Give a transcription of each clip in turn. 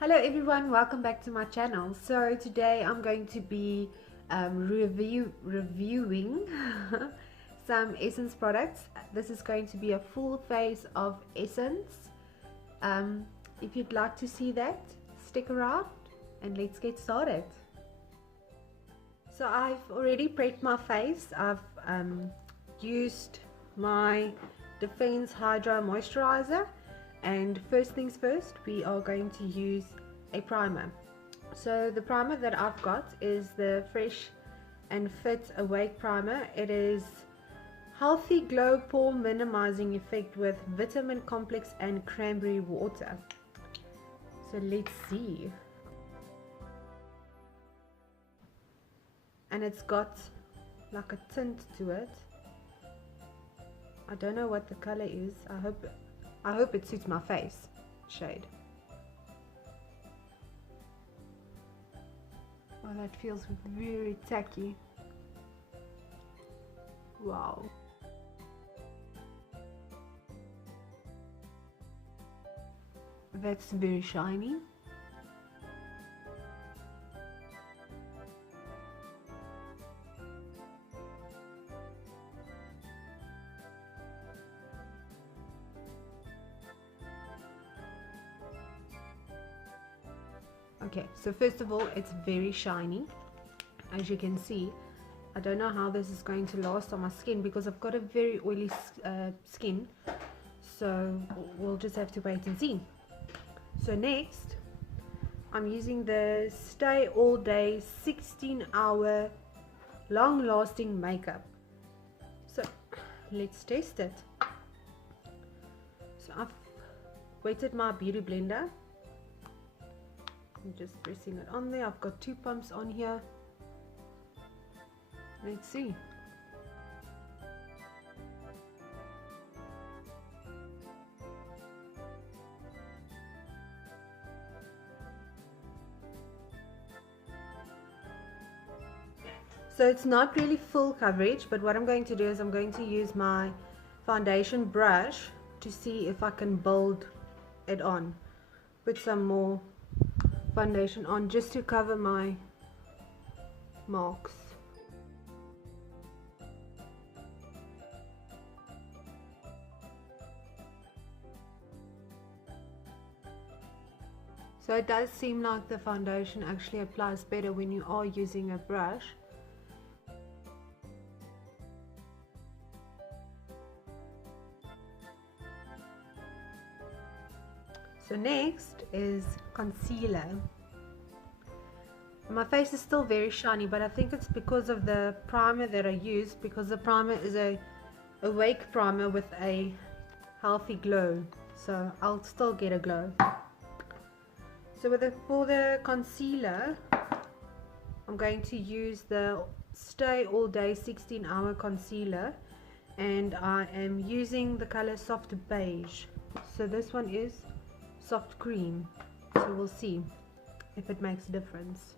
Hello everyone, welcome back to my channel. So today I'm going to be reviewing some Essence products. This is going to be a full face of Essence. If you'd like to see that, stick around and let's get started. So I've already prepped my face. I've used my Defense Hydra Moisturizer, and first things first, we are going to use a primer. So the primer that I've got is the Fresh and Fit Awake Primer. It is Healthy Glow Pore Minimizing Effect with Vitamin Complex and Cranberry Water. So let's see. And it's got like a tint to it. I don't know what the color is. I hope it suits my face shade. Oh, that feels very tacky. Wow. That's very shiny. Okay, so first of all, it's very shiny. As you can see, I don't know how this is going to last on my skin because I've got a very oily skin. So we'll just have to wait and see. So next, I'm using the Stay All Day 16-hour long-lasting makeup. So let's test it. So I've wetted my beauty blender. I'm just pressing it on there. I've got 2 pumps on here. Let's see. So it's not really full coverage, but what I'm going to do is I'm going to use my foundation brush to see if I can build it on. Put some more foundation on just to cover my marks. So it does seem like the foundation actually applies better when you are using a brush. So next is concealer. My face is still very shiny, but I think it's because of the primer that I used, because the primer is a awake primer with a healthy glow, so I'll still get a glow. So for the concealer, I'm going to use the Stay All Day 16-hour concealer, and I am using the color Soft Beige. So this one is Soft Cream, so we'll see if it makes a difference.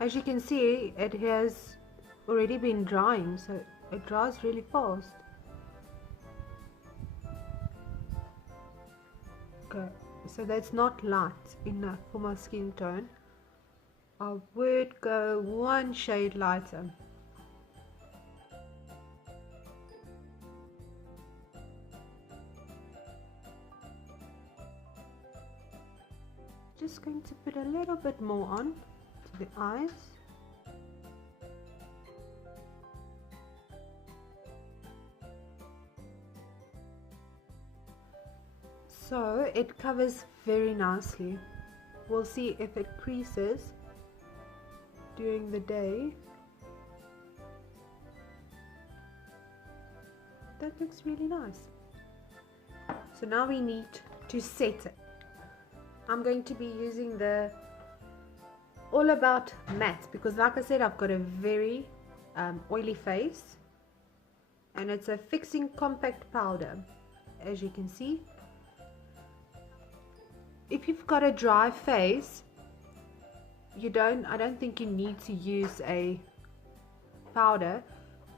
As you can see, it has already been drying, so it dries really fast. Okay, so that's not light enough for my skin tone. I would go one shade lighter. Just going to put a little bit more on to the eyes. So it covers very nicely. We'll see if it creases during the day. That looks really nice. So now we need to set it. I'm going to be using the All About Matte because, like I said, I've got a very oily face. and it's a fixing compact powder. As you can see, if you've got a dry face, I don't think you need to use a powder,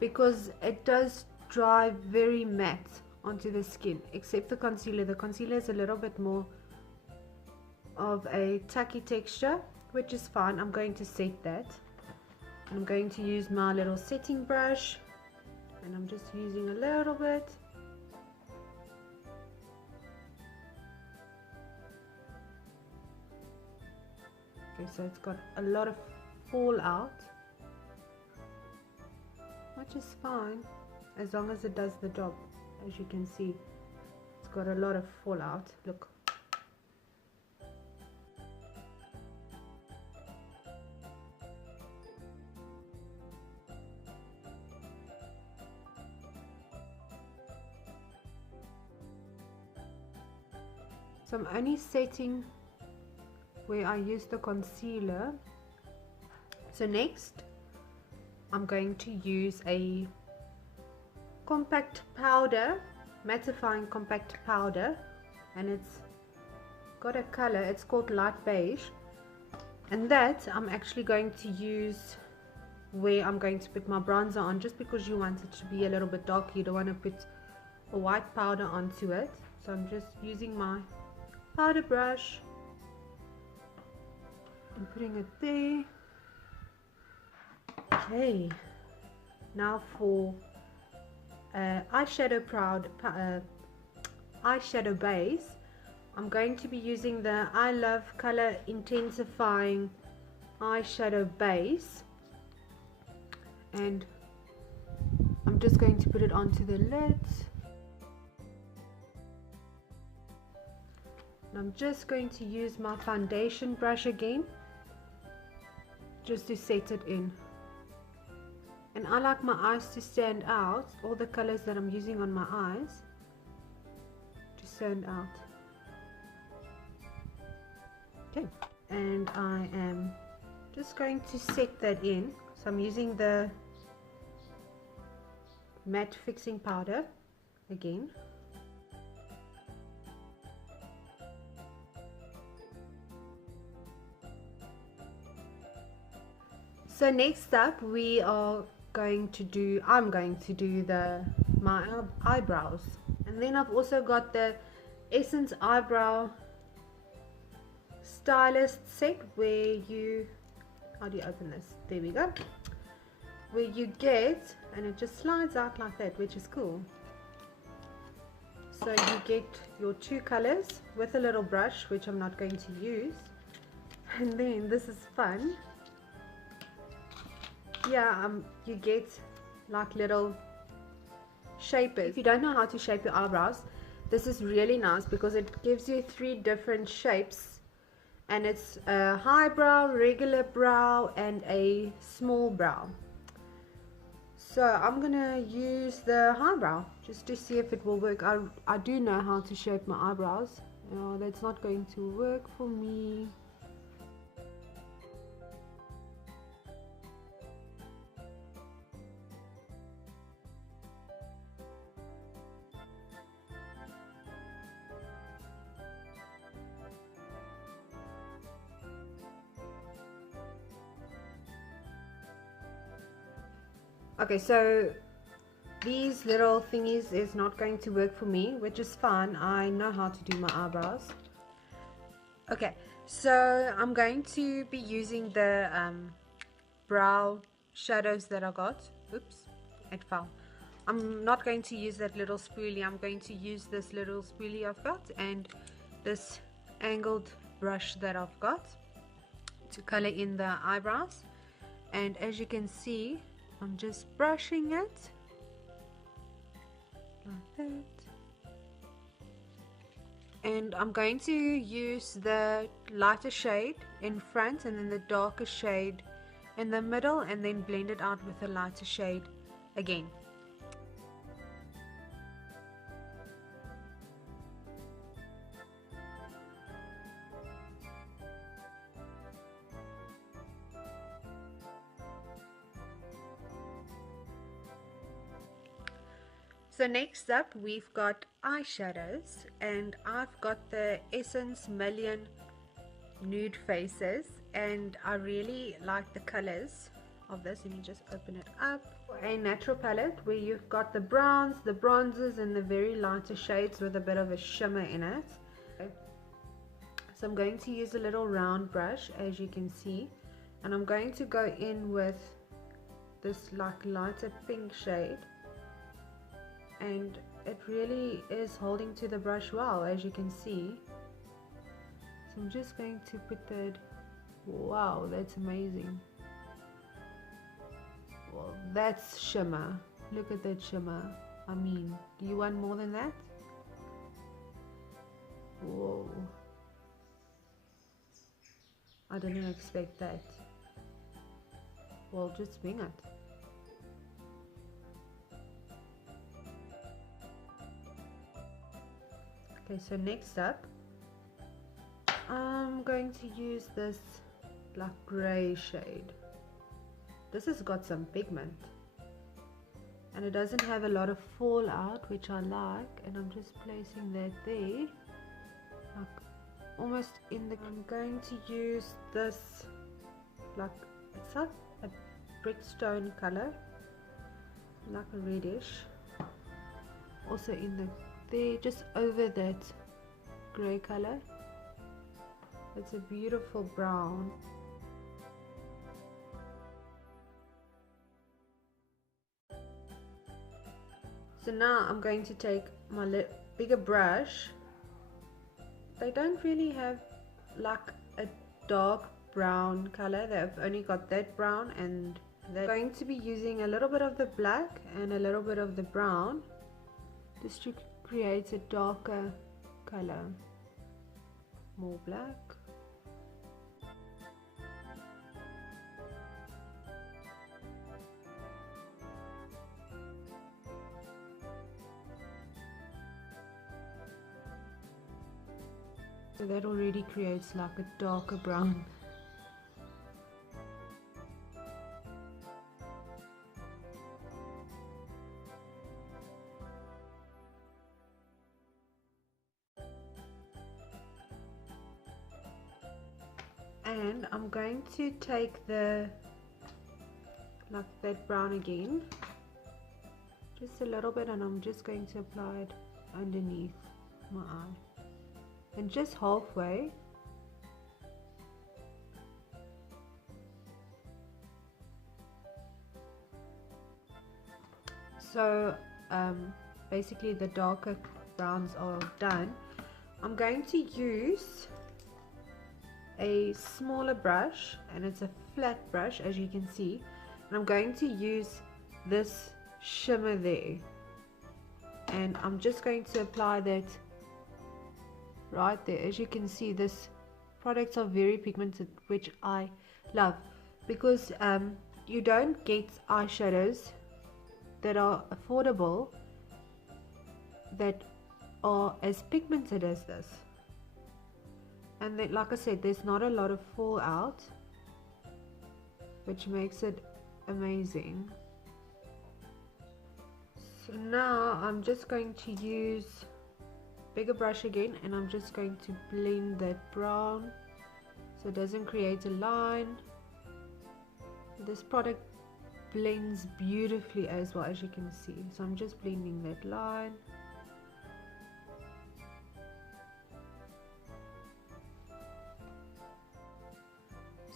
because it does dry very matte onto the skin, except the concealer. The concealer is a little bit more of a tacky texture, which is fine. I'm going to set that. I'm going to use my little setting brush, and I'm just using a little bit. Okay, so it's got a lot of fallout, which is fine as long as it does the job. As you can see, it's got a lot of fallout. Look. So I'm only setting where I use the concealer. So next I'm going to use a compact powder, mattifying compact powder, and it's got a color, it's called light beige, and that I'm actually going to use where I'm going to put my bronzer on, just because you want it to be a little bit darker. You don't want to put a white powder onto it. So I'm just using my powder brush and putting it there. Okay, now for eyeshadow base, I'm going to be using the I Love Color Intensifying eyeshadow base, and I'm just going to put it onto the lids. And I'm just going to use my foundation brush again, just to set it in. And I like my eyes to stand out, all the colors that I'm using on my eyes to stand out. Okay, and I am just going to set that in. So I'm using the matte fixing powder again. So next up I'm going to do my eyebrows, and then I've also got the Essence eyebrow stylist set, where how do you open this? There we go. Where you get, and it just slides out like that, which is cool. So you get your two colors with a little brush, which I'm not going to use, and then this is fun. Yeah, you get like little shapers. If you don't know how to shape your eyebrows, this is really nice because it gives you 3 different shapes, and it's a high brow, regular brow, and a small brow. So I'm gonna use the high brow just to see if it will work. I do know how to shape my eyebrows. That's not going to work for me. Okay, so these little thingies is not going to work for me, which is fine. I know how to do my eyebrows. Okay, so I'm going to be using the brow shadows that I got. Oops, it fell. I'm not going to use that little spoolie. I'm going to use this little spoolie I've got and this angled brush that I've got to color in the eyebrows. And as you can see, I'm just brushing it like that, and I'm going to use the lighter shade in front and then the darker shade in the middle, and then blend it out with the lighter shade again. So next up we've got eyeshadows, and I've got the Essence Million Nude Faces, and I really like the colors of this. Let me just open it up. A natural palette where you've got the browns, the bronzes, and the very lighter shades with a bit of a shimmer in it. Okay. So I'm going to use a little round brush, as you can see, and I'm going to go in with this like lighter pink shade, and it really is holding to the brush well, as you can see. So I'm just going to put that. Wow, that's amazing. Well, that's shimmer. Look at that shimmer. I mean, do you want more than that? Whoa, I didn't expect that. Well, just wing it. Okay, so next up I'm going to use this like grey shade. This has got some pigment and it doesn't have a lot of fallout, which I like, and I'm just placing that there, like almost in the. I'm going to use this, like it's like a brickstone color, like a reddish, also in the there, just over that grey color. It's a beautiful brown. So now I'm going to take my bigger brush. They don't really have like a dark brown color. They've only got that brown, and they're going to be using a little bit of the black and a little bit of the brown just to create a darker color. More black. So that already creates like a darker brown. And I'm going to take the like that brown again, just a little bit, and I'm just going to apply it underneath my eye and just halfway. So basically the darker browns are done. I'm going to use a smaller brush, and it's a flat brush, as you can see, and I'm going to use this shimmer there, and I'm just going to apply that right there. As you can see, this products are very pigmented, which I love, because you don't get eyeshadows that are affordable that are as pigmented as this. And then, like I said, there's not a lot of fallout, which makes it amazing. So now I'm just going to use bigger brush again, and I'm just going to blend that brown so it doesn't create a line. This product blends beautifully as well, as you can see. So I'm just blending that line.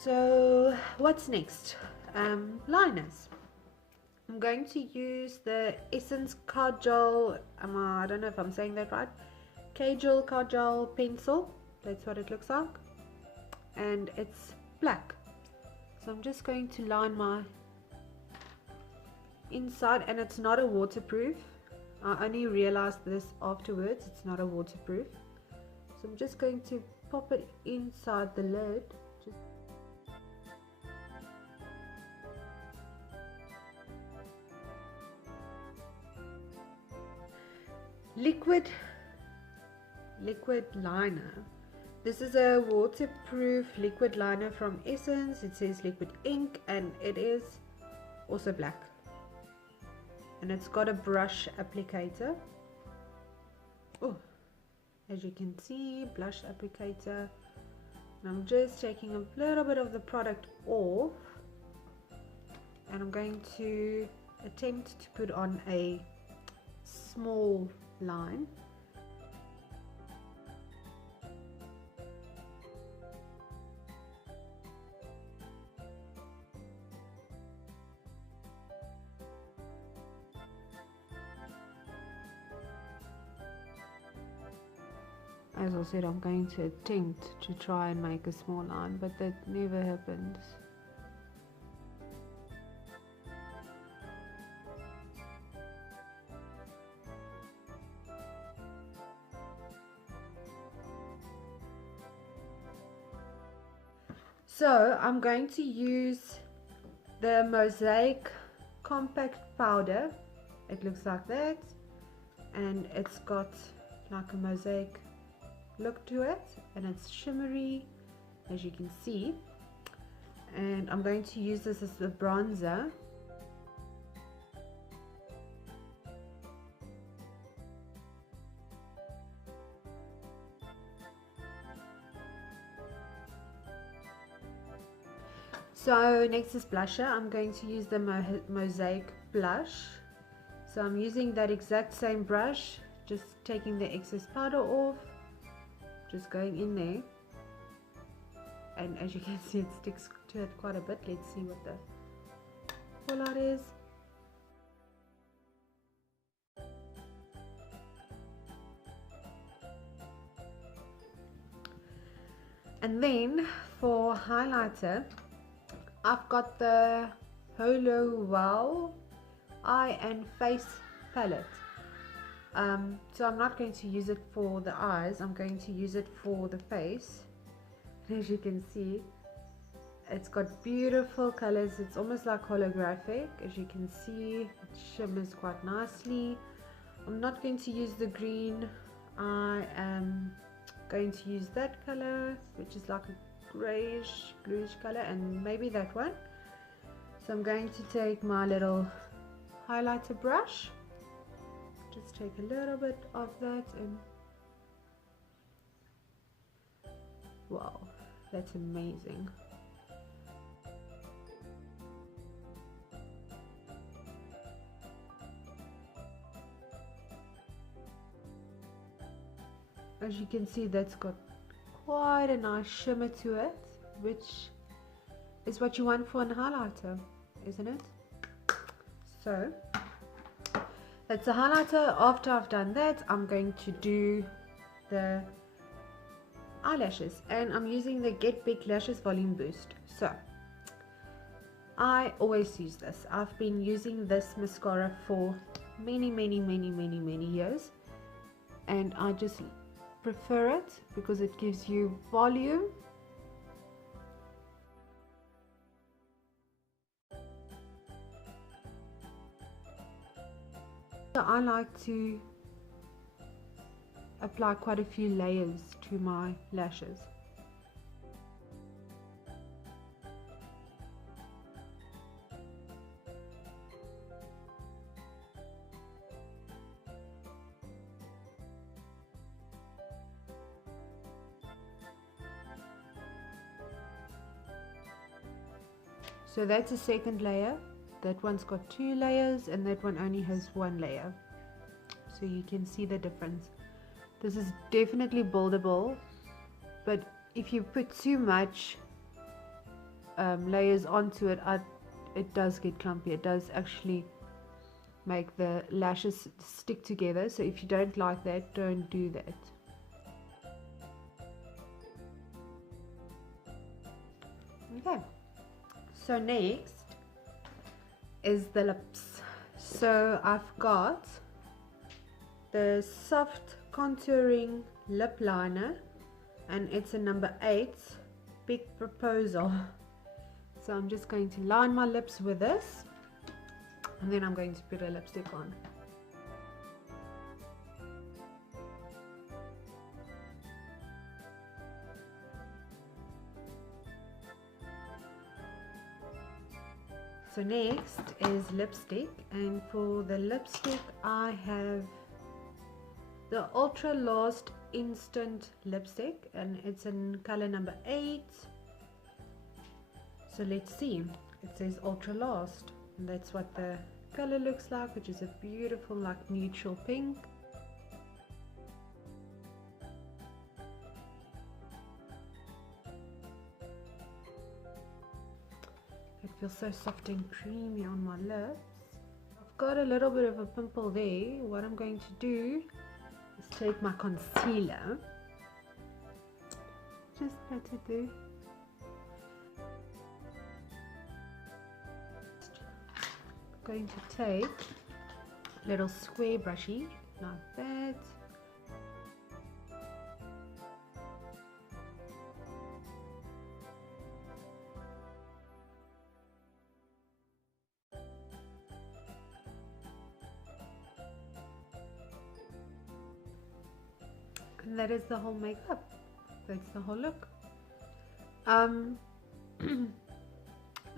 So what's next? Liners. I'm going to use the Essence Kajal, I don't know if I'm saying that right, Kajal Kajal pencil. That's what it looks like, and it's black. So I'm just going to line my inside, and it's not a waterproof. I only realized this afterwards, it's not a waterproof. So I'm just going to pop it inside the lid. Liquid liner. This is a waterproof liquid liner from Essence. It says liquid ink, and it is also black. and it's got a brush applicator. Oh, as you can see, blush applicator. And I'm just taking a little bit of the product off, and I'm going to attempt to put on a small line. As I said, I'm going to attempt to try and make a small line, but that never happens. So I'm going to use the Mosaic compact powder. It looks like that, and it's got like a mosaic look to it, and it's shimmery, as you can see. And I'm going to use this as the bronzer. So next is blusher. I'm going to use the Mosaic blush. So I'm using that exact same brush, just taking the excess powder off, just going in there, and as you can see, it sticks to it quite a bit. Let's see what the fallout is. And then for highlighter, I've got the Holo Wow Eye and Face palette. So I'm not going to use it for the eyes, I'm going to use it for the face. And as you can see, it's got beautiful colors. It's almost like holographic. As you can see, it shimmers quite nicely. I'm not going to use the green. I am going to use that color, which is like a grayish bluish color, and maybe that one. So I'm going to take my little highlighter brush, just take a little bit of that, and wow, that's amazing. As you can see, that's got quite a nice shimmer to it, which is what you want for a highlighter, isn't it? So that's the highlighter. After I've done that, I'm going to do the eyelashes, and I'm using the Get Big Lashes Volume Boost. So I always use this. I've been using this mascara for many years, and I just prefer it because it gives you volume. So I like to apply quite a few layers to my lashes. So that's a second layer. That one's got 2 layers, and that one only has 1 layer. So you can see the difference. This is definitely buildable, but if you put too much layers onto it, it does get clumpy. It does actually make the lashes stick together. So if you don't like that, don't do that. Okay. So next is the lips. So I've got the Soft Contouring Lip Liner, and it's a number 8 Big Proposal. So I'm just going to line my lips with this, and then I'm going to put a lipstick on. So next is lipstick, and for the lipstick I have the Ultra Last Instant lipstick, and it's in color number 8. So let's see. It says Ultra Last, and that's what the color looks like, which is a beautiful like neutral pink. It feels so soft and creamy on my lips. I've got a little bit of a pimple there. What I'm going to do is take my concealer, just pat it there. Going to take a little square brushy like that. And that is the whole makeup. That's the whole look.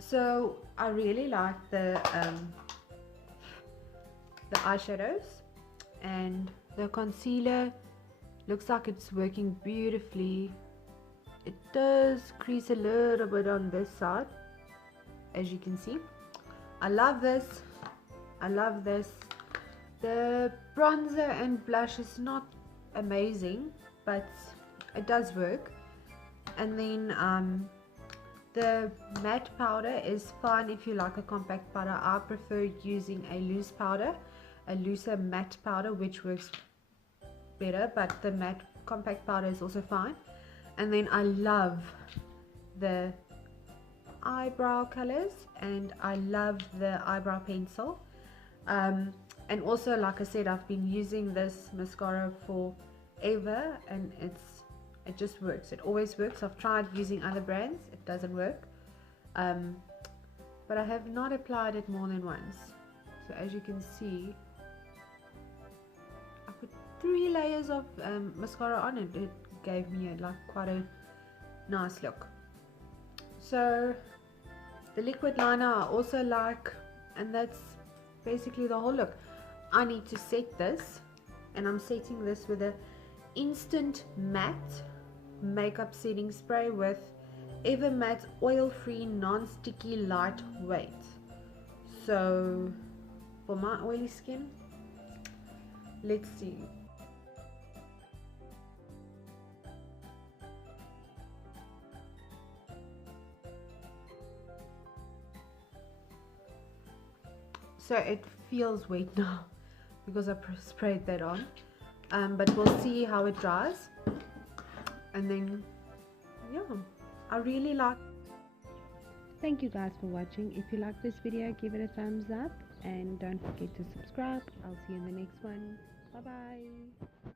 So I really like the eyeshadows, and the concealer looks like it's working beautifully. It does crease a little bit on this side, as you can see. I love this. I love this. The bronzer and blush is not amazing, but it does work. And then the matte powder is fine if you like a compact powder. I prefer using a loose powder, a looser matte powder, which works better, but the matte compact powder is also fine. And then I love the eyebrow colors, and I love the eyebrow pencil. And also, like I said, I've been using this mascara forever, and it just works. It always works. I've tried using other brands, it doesn't work. But I have not applied it more than once. So as you can see, I put 3 layers of mascara on, and it gave me quite a nice look. So the liquid liner I also like, and that's basically the whole look. I need to set this, and I'm setting this with a Instant Matte makeup setting spray with Evermatte oil-free non-sticky lightweight. So for my oily skin, let's see. So it feels wet now because I sprayed that on, but we'll see how it dries. And then yeah, I really like. Thank you guys for watching. If you like this video, give it a thumbs up, and don't forget to subscribe. I'll see you in the next one. Bye bye.